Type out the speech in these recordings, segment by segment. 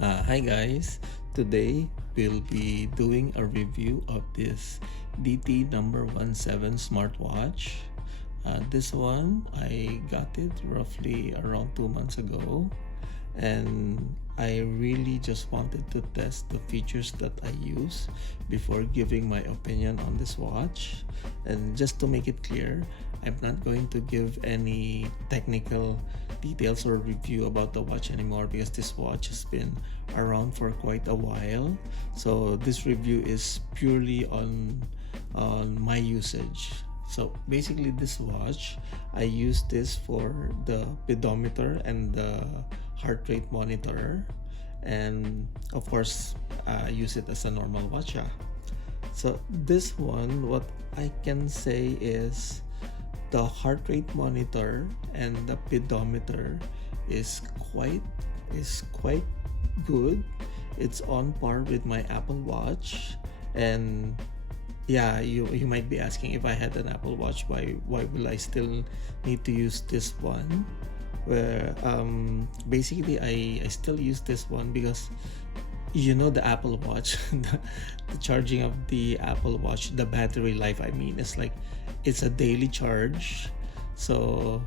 Hi guys, today we'll be doing a review of this DT number 17 smartwatch. This one, I got it roughly around 2 months ago, and I really just wanted to test the features that I use before giving my opinion on this watch. And just to make it clear, I'm not going to give any technical details or review about the watch anymore because this watch has been around for quite a while. So this review is purely on my usage. So basically this watch, I use this for the pedometer and the heart rate monitor, and of course I use it as a normal watch. So this one, what I can say is the heart rate monitor and the pedometer is quite good. It's on par with my Apple Watch. And yeah, you might be asking, if I had an Apple Watch, why will I still need to use this one? Where basically I still use this one because the Apple Watch, the charging of the Apple Watch, the battery life, I mean, it's like it's a daily charge. So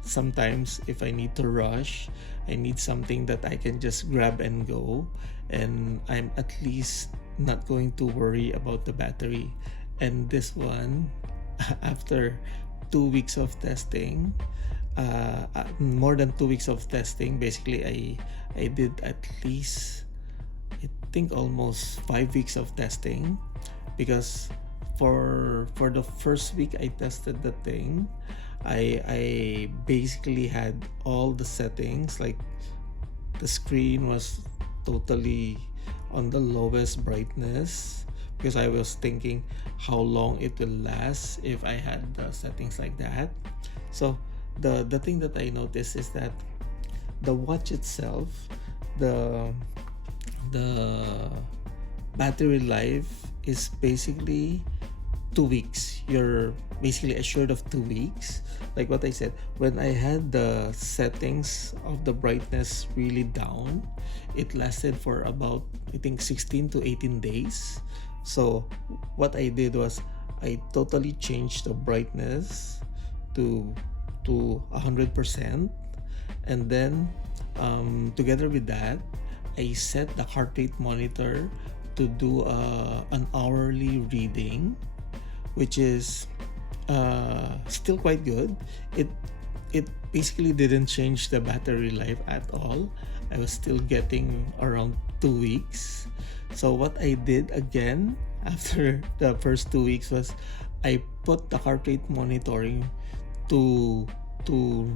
sometimes if I need to rush, I need something that I can just grab and go, and I'm at least not going to worry about the battery. And this one, after 2 weeks of testing, more than 2 weeks of testing, basically I did at least, I think, almost 5 weeks of testing, because for the first week I tested the thing, I basically had all the settings, like the screen was totally on the lowest brightness, because I was thinking how long it will last if I had the settings like that. So the thing that I noticed is that the watch itself, the the battery life is basically 2 weeks. You're basically assured of 2 weeks. Like what I said, when I had the settings of the brightness really down, it lasted for about, I think, 16 to 18 days. So what I did was I totally changed the brightness to 100%, and then together with that, I set the heart rate monitor to do an hourly reading, which is still quite good. It basically didn't change the battery life at all. I was still getting around 2 weeks. So what I did again after the first 2 weeks was I put the heart rate monitoring to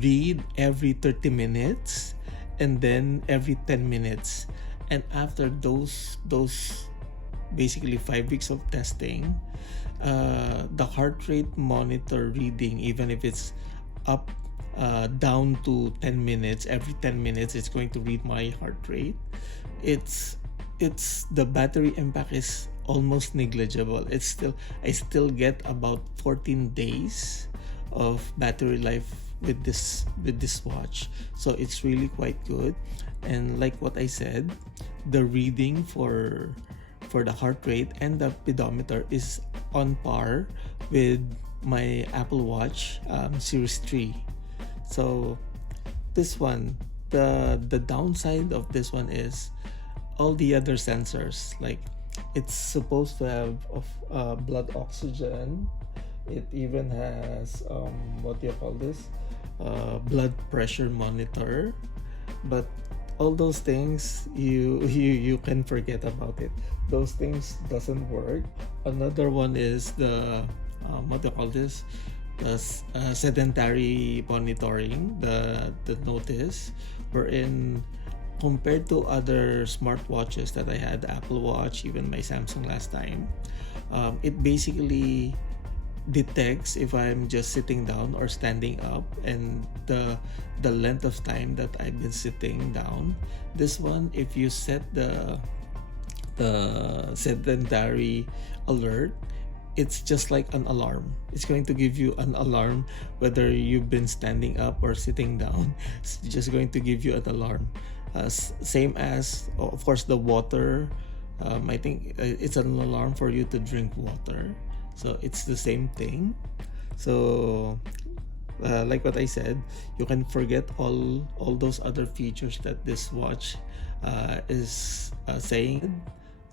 read every 30 minutes and then every 10 minutes. And after those basically 5 weeks of testing, the heart rate monitor reading, even if it's up down to 10 minutes, every 10 minutes it's going to read my heart rate. It's the battery impact is almost negligible. I still get about 14 days of battery life with this watch. So it's really quite good. And like what I said, the reading for the heart rate and the pedometer is on par with my Apple Watch Series 3. So this one, the downside of this one is all the other sensors. Like, it's supposed to have blood oxygen. It even has what do you call this, blood pressure monitor. But all those things, you can forget about it. Those things doesn't work. Another one is the what do you call this, the sedentary monitoring, the notice, wherein compared to other smartwatches that I had, Apple Watch, even my Samsung last time, it basically detects if I'm just sitting down or standing up, and the length of time that I've been sitting down. This one, if you set the sedentary alert, it's just like an alarm. It's going to give you an alarm whether you've been standing up or sitting down. It's just going to give you an alarm. Same as, of course, the water. I think it's an alarm for you to drink water, so it's the same thing. So like what I said, you can forget all those other features that this watch is saying.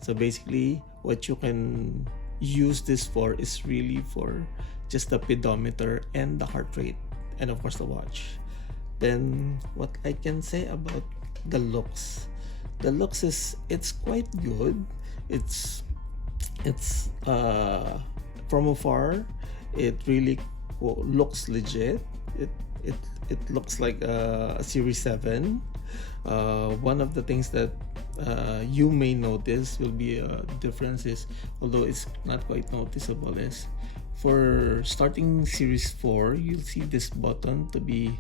So basically, what you can use this for is really for just the pedometer and the heart rate, and of course the watch. Then what I can say about the looks, is it's quite good. It's from afar, it really looks legit. It looks like a Series 7. One of the things that you may notice will be a difference is, although it's not quite noticeable, is for starting Series 4, you'll see this button to be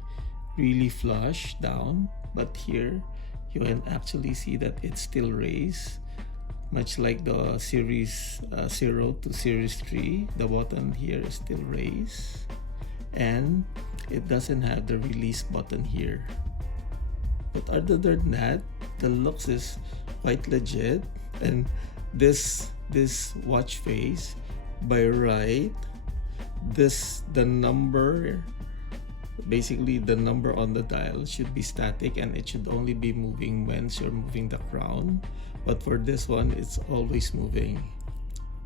really flush down, but here you can actually see that it's still raised, much like the Series 0 to Series 3. The button here is still raised, and it doesn't have the release button here. But other than that, the looks is quite legit. And this watch face, by right, the number, basically the number on the dial should be static, and it should only be moving when you're moving the crown. But for this one, it's always moving.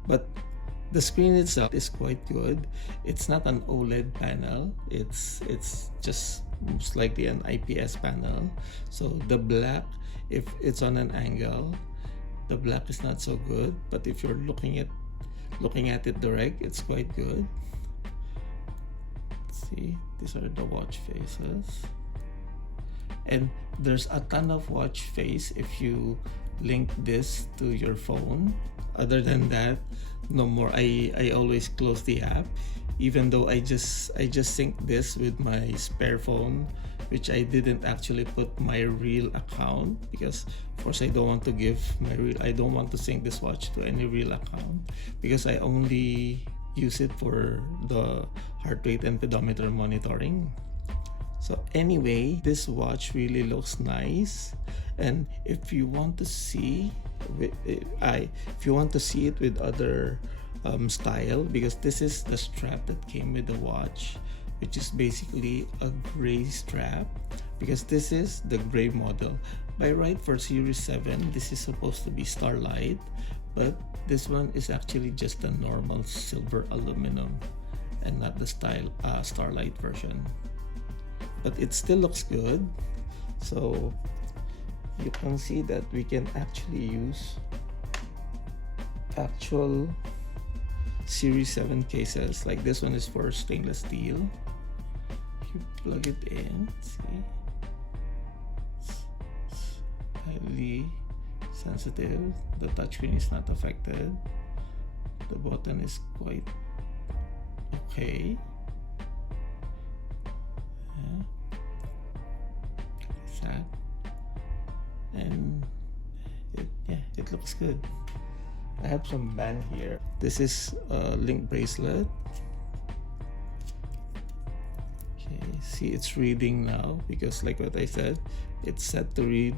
But the screen itself is quite good. It's not an OLED panel. It's just most likely an IPS panel. So the black, if it's on an angle, the black is not so good. But if you're looking at it direct, it's quite good. See, these are the watch faces, and there's a ton of watch face if you link this to your phone. Other than that, no more. I always close the app, even though I just sync this with my spare phone, which I didn't actually put my real account, because of course I don't want to sync this watch to any real account, because I only use it for the heart rate and pedometer monitoring. So anyway, this watch really looks nice, and if you want to see it with other style, because this is the strap that came with the watch, which is basically a gray strap, because this is the gray model. By right, for Series 7, this is supposed to be Starlight, but this one is actually just a normal silver aluminum and not the Starlight version. But it still looks good. So you can see that we can actually use actual Series 7 cases. Like this one is for stainless steel. You plug it in, see, it's highly sensitive. The touchscreen is not affected. The button is quite okay. That, and it looks good. I have some band here. This is a link bracelet. Okay, see, it's reading now, because like what I said, it's set to read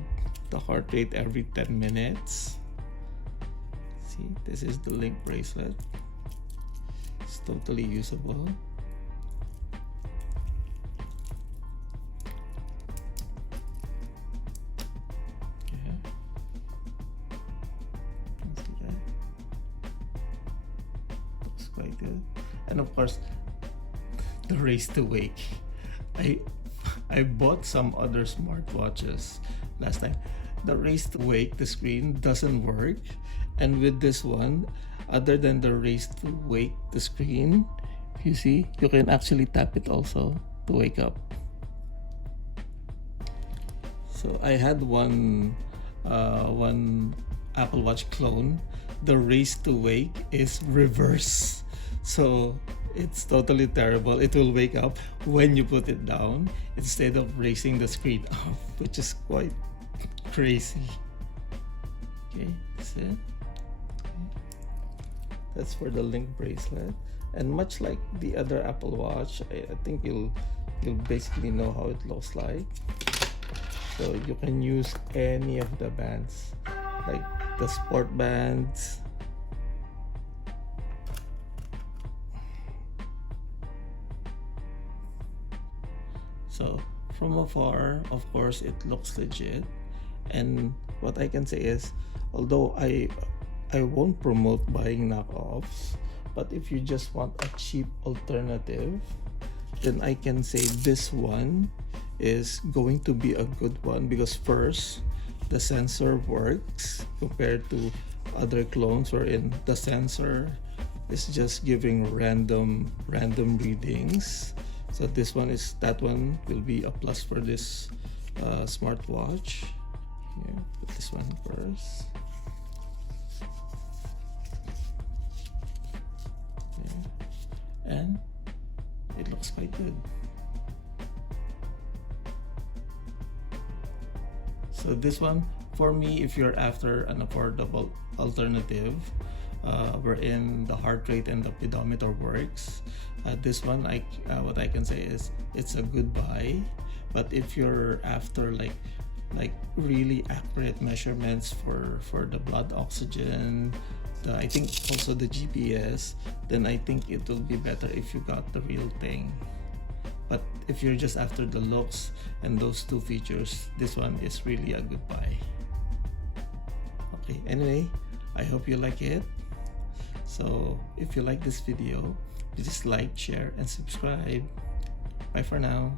the heart rate every 10 minutes. See, this is the link bracelet. It's totally usable. Quite good. And of course, the race to wake. I bought some other smartwatches last time. The race to wake, the screen doesn't work, and with this one, other than the race to wake the screen, you see, you can actually tap it also to wake up. So I had one Apple Watch clone. The race to wake is reverse, so it's totally terrible. It will wake up when you put it down instead of raising the screen up, which is quite crazy. Okay, that's it. That's for the link bracelet, and much like the other Apple Watch, I think you'll basically know how it looks like. So you can use any of the bands, like the sport bands. So from afar, of course, it looks legit. And what I can say is, although I won't promote buying knockoffs, but if you just want a cheap alternative, then I can say this one is going to be a good one, because first, the sensor works compared to other clones wherein the sensor is just giving random readings. So that one will be a plus for this smartwatch. Yeah, put this one first. Yeah. And it looks quite good. So this one, for me, if you're after an affordable alternative, wherein the heart rate and the pedometer works, this one, what I can say is it's a good buy. But if you're after like really accurate measurements for the blood oxygen, I think also the GPS, then I think it will be better if you got the real thing. But if you're just after the looks and those two features, this one is really a good buy. Okay, anyway, I hope you like it. So if you like this video, please like, share, and subscribe. Bye for now.